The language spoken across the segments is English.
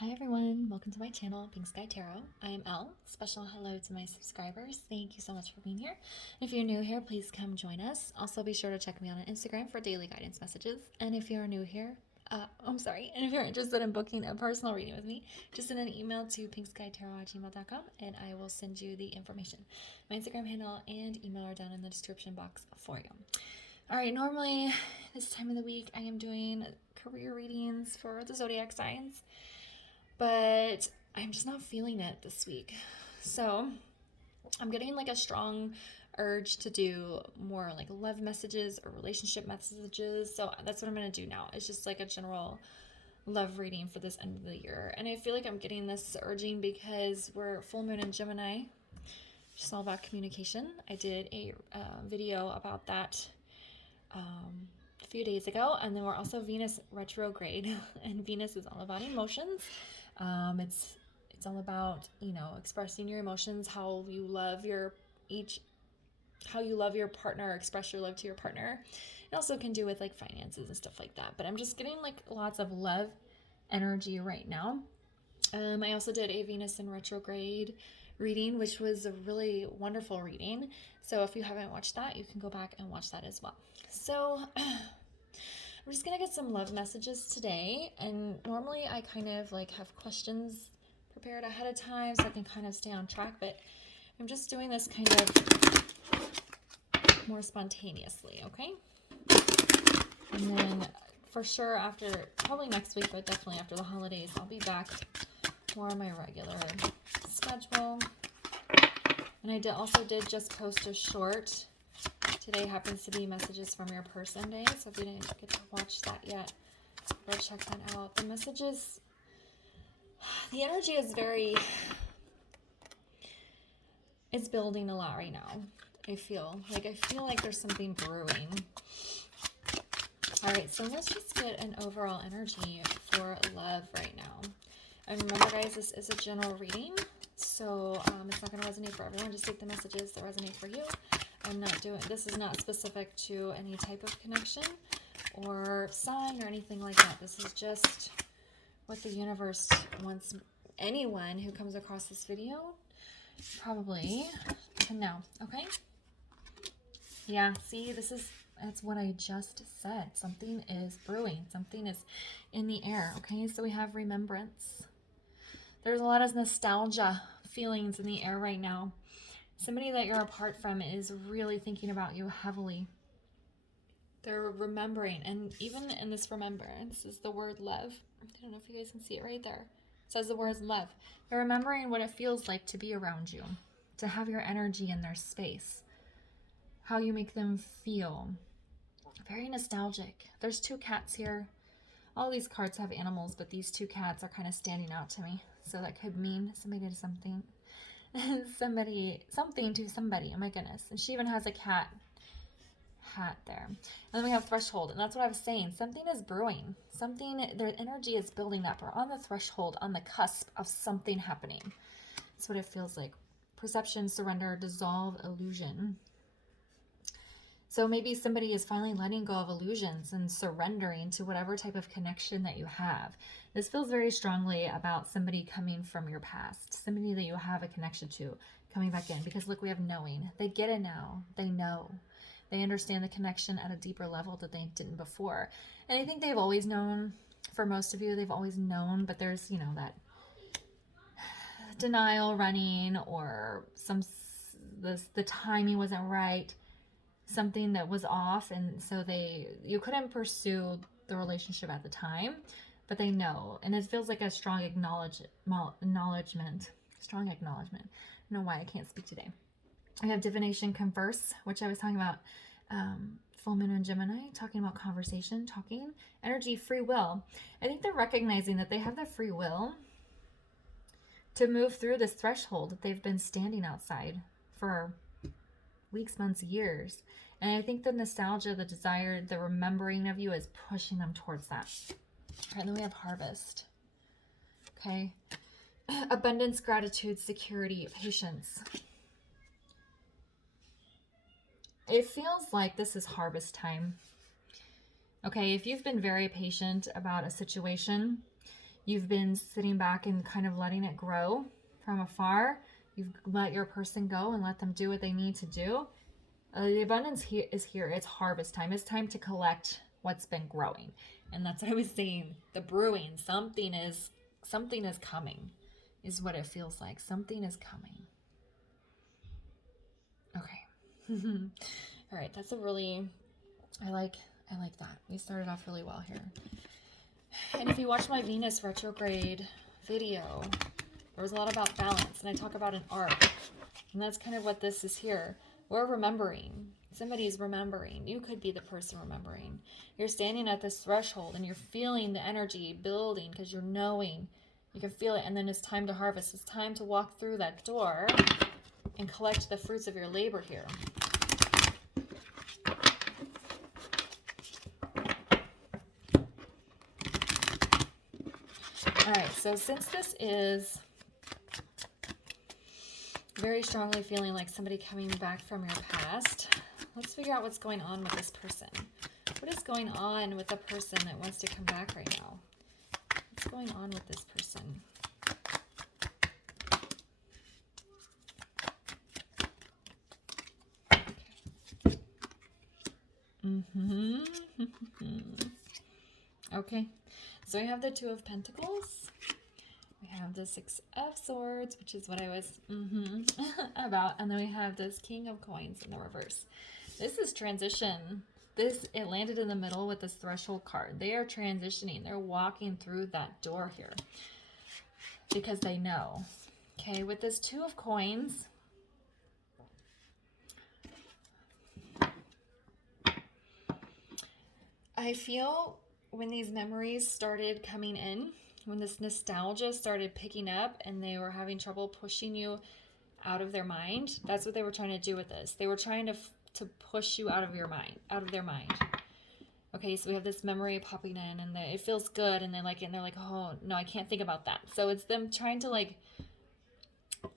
Hi everyone, welcome to my channel, Pink Sky Tarot. I am Elle. Special hello to my subscribers. Thank you so much for being here. If you're new here, please come join us. Also be sure to check me out on Instagram for daily guidance messages. And if you're new here, and if you're interested in booking a personal reading with me, just send an email to pinkskytarot@gmail.com and I will send you the information. My Instagram handle and email are down in the description box for you. Alright, normally this time of the week I am doing career readings for the zodiac signs, but I'm just not feeling it this week. So I'm getting like a strong urge to do more like love messages or relationship messages. So that's what I'm going to do now. It's just like a general love reading for this end of the year. And I feel like I'm getting this urging because we're full moon in Gemini, which is all about communication. I did a video about that a few days ago, and then we're also Venus retrograde, and Venus is all about emotions. It's all about, expressing your emotions, how you love your partner, express your love to your partner. It also can do with like finances and stuff like that. But I'm just getting like lots of love energy right now. I also did a Venus in retrograde reading, which was a really wonderful reading. So if you haven't watched that, you can go back and watch that as well. So I'm just going to get some love messages today, and normally I kind of like have questions prepared ahead of time so I can kind of stay on track, but I'm just doing this kind of more spontaneously, okay? And then for sure after, probably next week, but definitely after the holidays, I'll be back more on my regular schedule. And I also did just post a short. Today happens to be Messages from Your Person Day, so if you didn't get to watch that yet, go check that out. The messages, the energy is it's building a lot right now. I feel like there's something brewing. All right, so let's just get an overall energy for love right now. And remember, guys, this is a general reading, so it's not going to resonate for everyone. Just take the messages that resonate for you. This is not specific to any type of connection or sign or anything like that. This is just what the universe wants anyone who comes across this video probably to know, okay? Yeah, see, that's what I just said. Something is brewing. Something is in the air, okay? So we have remembrance. There's a lot of nostalgia feelings in the air right now. Somebody that you're apart from is really thinking about you heavily. They're remembering, and even in this remembrance is the word love. I don't know if you guys can see it right there. It says the word love. They're remembering what it feels like to be around you, to have your energy in their space, how you make them feel. Very nostalgic. There's two cats here. All these cards have animals, but these two cats are kind of standing out to me. So that could mean somebody did something. Something to somebody. Oh my goodness. And she even has a cat hat there. And then we have threshold, and that's what I was saying. Something is brewing. Their energy is building up. We're on the threshold, on the cusp of something happening. That's what it feels like. Perception, surrender, dissolve, illusion. So maybe somebody is finally letting go of illusions and surrendering to whatever type of connection that you have. This feels very strongly about somebody coming from your past, somebody that you have a connection to coming back in. Because look, we have knowing. They get it now. They know. They understand the connection at a deeper level that they didn't before. And I think they've always known. For most of you, they've always known, but there's, that denial running, or the timing wasn't right. Something that was off, and so you couldn't pursue the relationship at the time, but they know, and it feels like a strong acknowledgement. Strong acknowledgement. I don't know why I can't speak today. I have divination, converse, which I was talking about. Full moon in Gemini, talking about conversation, talking, energy, free will. I think they're recognizing that they have the free will to move through this threshold that they've been standing outside for weeks, months, years. And I think the nostalgia, the desire, the remembering of you is pushing them towards that. All right, and then we have harvest. Okay. Abundance, gratitude, security, patience. It feels like this is harvest time. Okay, if you've been very patient about a situation, You've been sitting back and kind of letting it grow from afar. You've let your person go and let them do what they need to do. The abundance is here. It's harvest time. It's time to collect what's been growing. And that's what I was saying. The brewing. Something is coming, is what it feels like. Something is coming. Okay. All right. That's a really, I like that. We started off really well here. And if you watch my Venus retrograde video, there was a lot about balance, and I talk about an arc. And that's kind of what this is here. We're remembering. Somebody's remembering. You could be the person remembering. You're standing at this threshold and you're feeling the energy building because you're knowing. You can feel it, and then it's time to harvest. It's time to walk through that door and collect the fruits of your labor here. All right, so since this is very strongly feeling like somebody coming back from your past, let's figure out what's going on with this person. What is going on with the person that wants to come back right now? What's going on with this person? Okay, so we have the Two of Pentacles. We have the Six of Swords, which is what I was about. And then we have this King of Coins in the reverse. This is transition. It landed in the middle with this threshold card. They are transitioning. They're walking through that door here because they know. Okay, with this Two of Coins, I feel when these memories started coming in, when this nostalgia started picking up and they were having trouble pushing you out of their mind, that's what they were trying to do with this. They were trying to push you out of your mind, out of their mind. Okay, so we have this memory popping in and it feels good, and they're like, oh no, I can't think about that. So it's them trying to like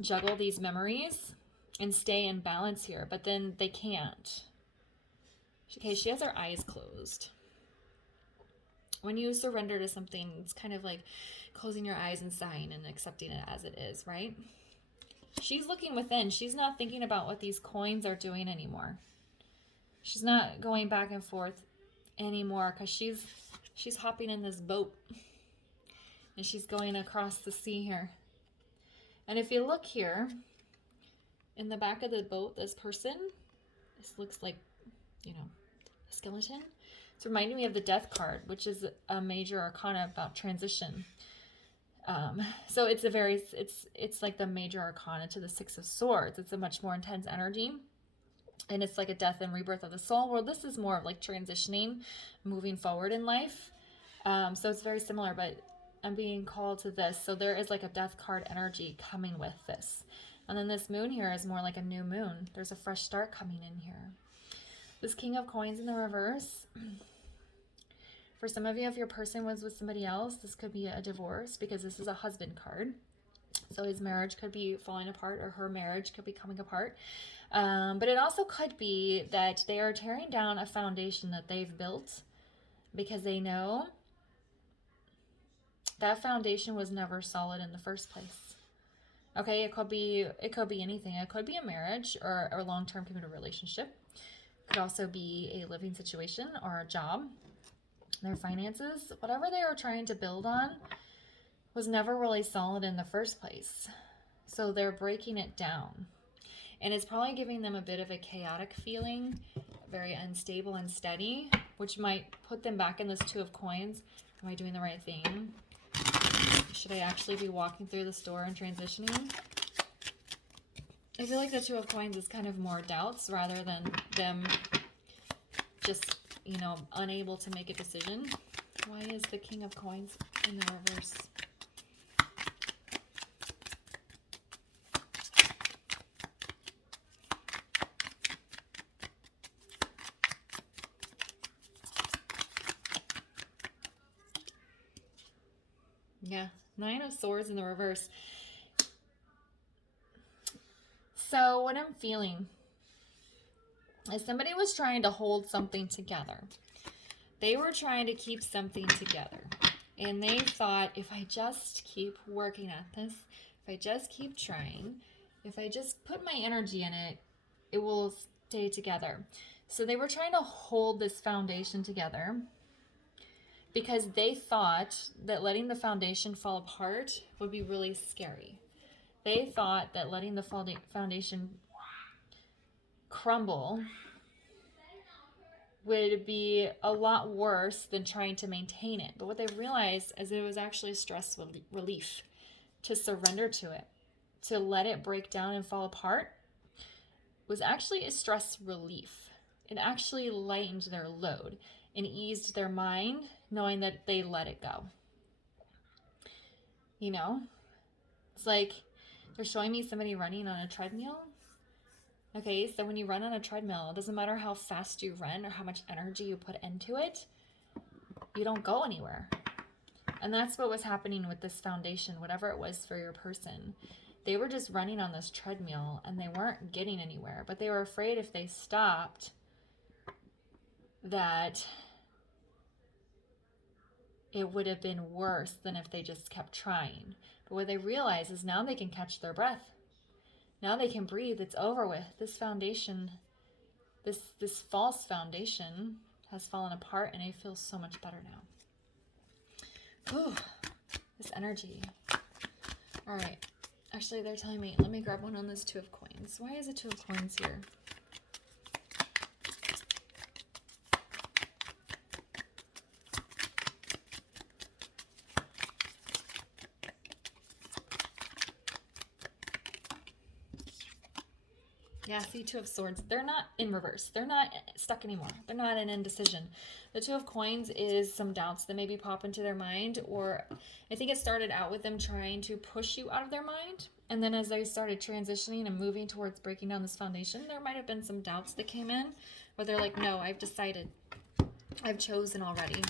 juggle these memories and stay in balance here, but then they can't. Okay, she has her eyes closed. When you surrender to something, it's kind of like closing your eyes and sighing and accepting it as it is, right? She's looking within. She's not thinking about what these coins are doing anymore. She's not going back and forth anymore because she's hopping in this boat and she's going across the sea here. And if you look here in the back of the boat, this looks like, a skeleton. It's reminding me of the Death card, which is a major arcana about transition. So it's like the major arcana to the Six of Swords. It's a much more intense energy. And it's like a death and rebirth of the soul, where this is more of like transitioning, moving forward in life. So it's very similar, but I'm being called to this. So there is like a Death card energy coming with this. And then this moon here is more like a new moon. There's a fresh start coming in here. This King of Coins in the reverse. For some of you, if your person was with somebody else, this could be a divorce because this is a husband card. So his marriage could be falling apart, or her marriage could be coming apart. But it also could be that they are tearing down a foundation that they've built because they know that foundation was never solid in the first place. Okay, it could be anything. It could be a marriage or a long-term committed relationship. It could also be a living situation or a job. Their finances, whatever they were trying to build on, was never really solid in the first place. So they're breaking it down. And it's probably giving them a bit of a chaotic feeling, very unstable and steady, which might put them back in this Two of Coins. Am I doing the right thing? Should I actually be walking through this door and transitioning? I feel like the Two of Coins is kind of more doubts rather than them just, unable to make a decision. Why is the King of Coins in the reverse? Yeah, Nine of Swords in the reverse. So what I'm feeling is somebody was trying to hold something together. They were trying to keep something together. And they thought, if I just keep working at this, if I just keep trying, if I just put my energy in it, it will stay together. So they were trying to hold this foundation together because they thought that letting the foundation fall apart would be really scary. They thought that letting the foundation crumble would be a lot worse than trying to maintain it. But what they realized is it was actually stress relief to surrender to it, to let it break down and fall apart was actually a stress relief. It actually lightened their load and eased their mind knowing that they let it go. You know, it's like they're showing me somebody running on a treadmill. Okay, so when you run on a treadmill, it doesn't matter how fast you run or how much energy you put into it, you don't go anywhere. And that's what was happening with this foundation, whatever it was for your person. They were just running on this treadmill and they weren't getting anywhere, but they were afraid if they stopped that it would have been worse than if they just kept trying. But what they realize is now they can catch their breath. Now they can breathe. It's over with. This foundation, this false foundation has fallen apart and it feels so much better now. Whew, this energy. All right. Actually, they're telling me, let me grab one on this Two of Coins. Why is a Two of Coins here? Yeah, see, Two of Swords. They're not in reverse. They're not stuck anymore. They're not in indecision. The Two of Coins is some doubts that maybe pop into their mind, or I think it started out with them trying to push you out of their mind. And then as they started transitioning and moving towards breaking down this foundation, there might have been some doubts that came in where they're like, no, I've decided. I've chosen already.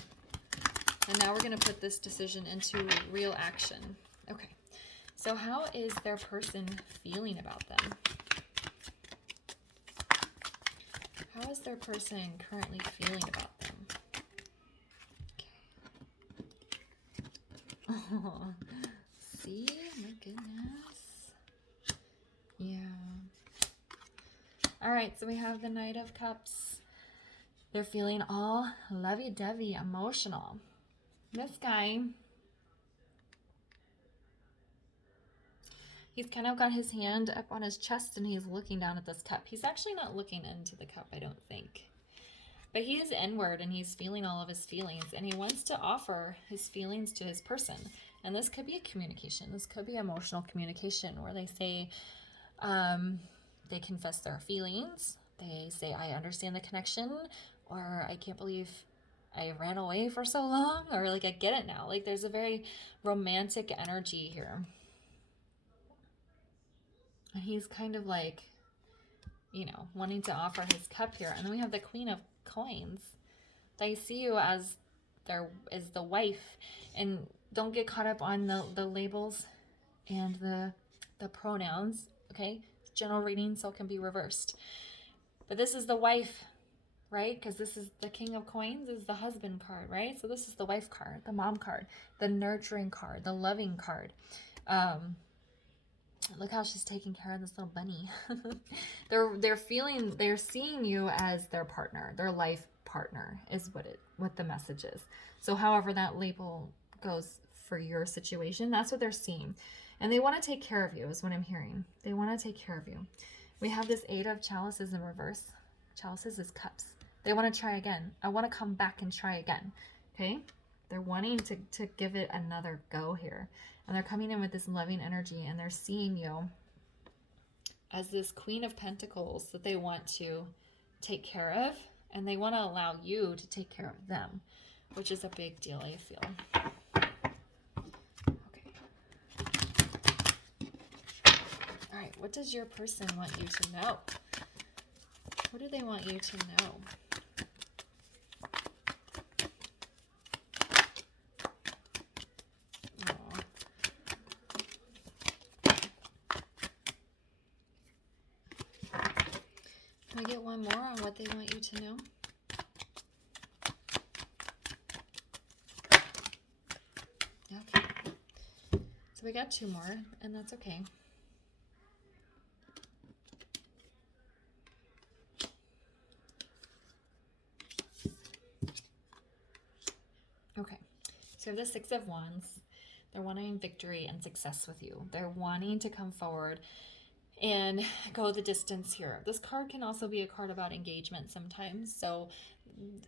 And now we're going to put this decision into real action. Okay. So how is their person feeling about them? How is their person currently feeling about them? Okay. Oh, see? My goodness. Yeah. All right, so we have the Knight of Cups. They're feeling all lovey-dovey, emotional. This guy, he's kind of got his hand up on his chest and he's looking down at this cup. He's actually not looking into the cup, I don't think. But he is inward and he's feeling all of his feelings and he wants to offer his feelings to his person. And this could be a communication. This could be emotional communication where they say, they confess their feelings. They say, I understand the connection, or I can't believe I ran away for so long, or like, I get it now. Like there's a very romantic energy here. And he's kind of like, you know, wanting to offer his cup here. And then we have the Queen of Coins. They see you as the wife. And don't get caught up on the labels and the pronouns, okay? General reading, so it can be reversed. But this is the wife, right? Because this is the King of Coins is the husband card, right? So this is the wife card, the mom card, the nurturing card, the loving card. Look how she's taking care of this little bunny. they're seeing you as their partner, their life partner is what the message is. So however that label goes for your situation, that's what they're seeing. And they want to take care of you is what I'm hearing. They want to take care of you. We have this Eight of Chalices in reverse. Chalices is cups. They want to try again. I want to come back and try again. Okay? They're wanting to give it another go here. And they're coming in with this loving energy and they're seeing you as this Queen of Pentacles that they want to take care of. And they want to allow you to take care of them, which is a big deal, I feel. All right, what does your person want you to know? What do they want you to know? Aww. Can we get one more on what they want you to know? So we got 2 more, and that's okay. Okay, so the 6 of Wands, they're wanting victory and success with you. They're wanting to come forward and go the distance here. This card can also be a card about engagement sometimes. So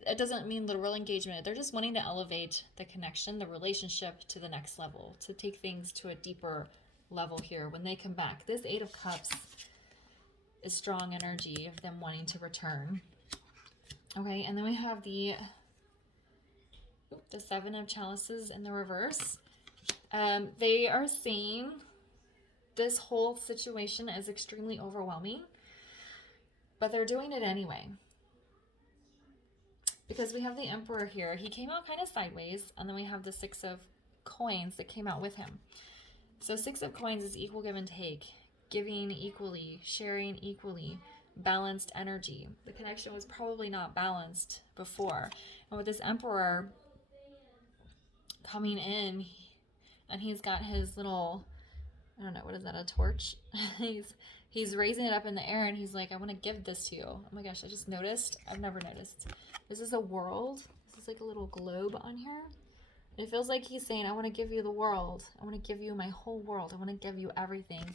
it doesn't mean literal engagement. They're just wanting to elevate the connection, the relationship to the next level, to take things to a deeper level here when they come back. This 8 of Cups is strong energy of them wanting to return. Okay, and then we have the 7 of Chalices in the reverse. They are saying this whole situation is extremely overwhelming, but they're doing it anyway. Because we have the Emperor here. He came out kind of sideways, and then we have the 6 of Coins that came out with him. So 6 of Coins is equal give and take, giving equally, sharing equally, balanced energy. The connection was probably not balanced before. And with this Emperor coming in, and he's got his little, I don't know, what is that, a torch? he's raising it up in the air, and he's like, I want to give this to you. Oh my gosh, I just noticed. I've never noticed. This is a world. This is like a little globe on here. It feels like he's saying, I want to give you the world. I want to give you my whole world. I want to give you everything.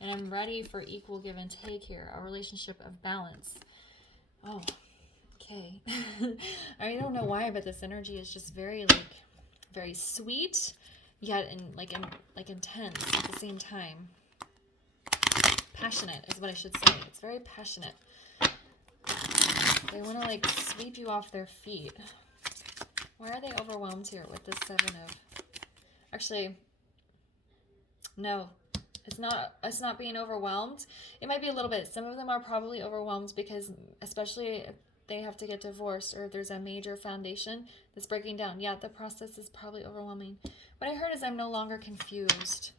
And I'm ready for equal give and take here, a relationship of balance. Oh, okay. I don't know why, but this energy is just very, very sweet, yet intense at the same time. Passionate is what I should say. It's very passionate. They want to sweep you off their feet. Why are they overwhelmed here with this 7 of... Actually, no. It's not being overwhelmed. It might be a little bit. Some of them are probably overwhelmed because, especially if they have to get divorced or if there's a major foundation that's breaking down. Yeah, the process is probably overwhelming. What I heard is I'm no longer confused.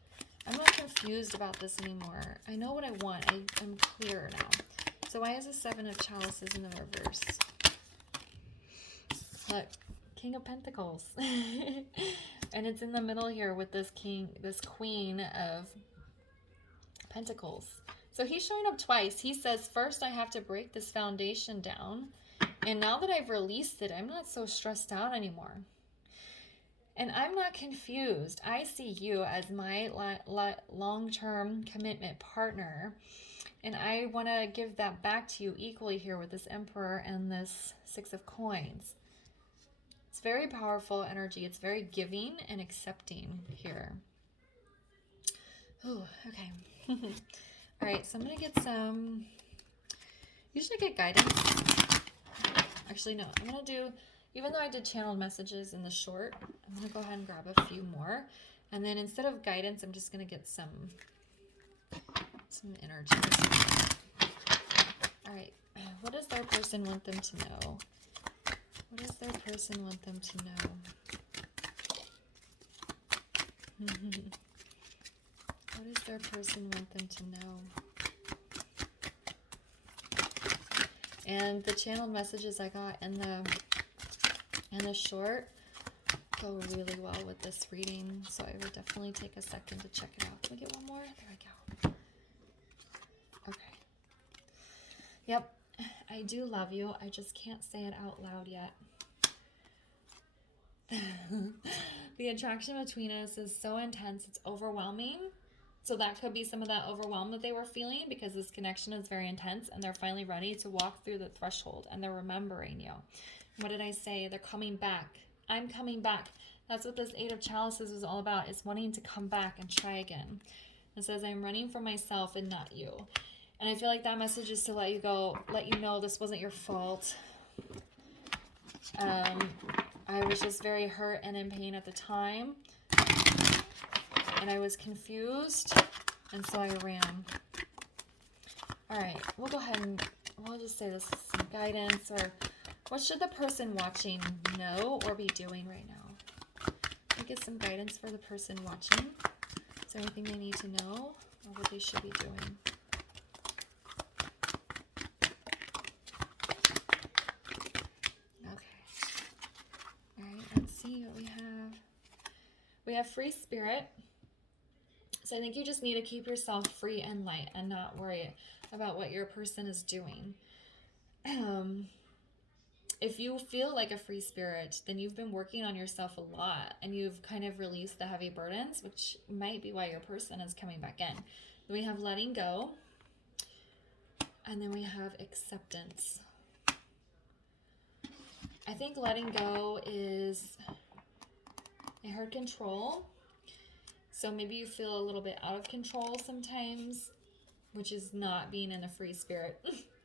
I'm not confused about this anymore. I know what I want. I'm clear now. So why is the 7 of Chalices in the reverse? Look, King of Pentacles. And it's in the middle here with this Queen of Pentacles. So he's showing up twice. He says, first I have to break this foundation down. And now that I've released it, I'm not so stressed out anymore. And I'm not confused. I see you as my long-term commitment partner. And I want to give that back to you equally here with this Emperor and this 6 of Coins. It's very powerful energy. It's very giving and accepting here. Ooh, okay. All right, so I'm going to get some... Usually I get guidance. Actually, no. I'm going to do... Even though I did channeled messages in the short, I'm going to go ahead and grab a few more. And then instead of guidance, I'm just going to get some energy. All right. What does their person want them to know? What does their person want them to know? What does their person want them to know? And the channeled messages I got in the short go really well with this reading, so I would definitely take a second to check it out. Can we get one more? There we go. Okay. Yep, I do love you. I just can't say it out loud yet. The attraction between us is so intense, it's overwhelming. So that could be some of that overwhelm that they were feeling because this connection is very intense and they're finally ready to walk through the threshold and they're remembering you. What did I say? They're coming back. I'm coming back. That's what this 8 of Chalices is all about, is wanting to come back and try again. It says, I'm running for myself and not you. And I feel like that message is to let you go, let you know this wasn't your fault. I was just very hurt and in pain at the time. And I was confused. And so I ran. All right, we'll go ahead and we'll just say this is some guidance, or what should the person watching know or be doing right now? Can I get some guidance for the person watching? Is there anything they need to know or what they should be doing? Okay. All right, let's see what we have. We have free spirit. So I think you just need to keep yourself free and light and not worry about what your person is doing. If you feel like a free spirit, then you've been working on yourself a lot and you've kind of released the heavy burdens, which might be why your person is coming back in. Then we have letting go, and then we have acceptance. I think letting go is, I heard control. So maybe you feel a little bit out of control sometimes, which is not being in the free spirit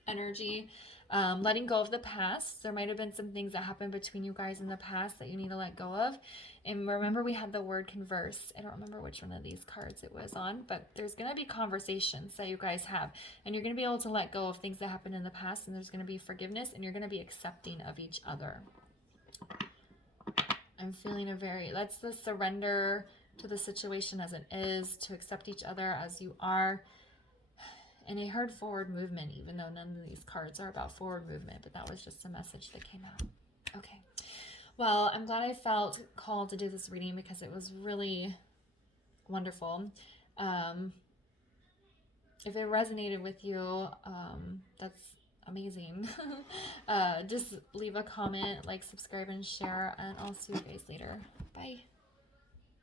energy. Letting go of the past. There might have been some things that happened between you guys in the past that you need to let go of. And remember, we had the word converse. I don't remember which one of these cards it was on, but there's going to be conversations that you guys have, and you're going to be able to let go of things that happened in the past, and there's going to be forgiveness, and you're going to be accepting of each other. I'm feeling that's the surrender to the situation as it is, to accept each other as you are. And I heard forward movement, even though none of these cards are about forward movement, but that was just a message that came out. Okay. Well, I'm glad I felt called to do this reading because it was really wonderful. If it resonated with you, that's amazing. Just leave a comment, like, subscribe, and share, and I'll see you guys later. Bye.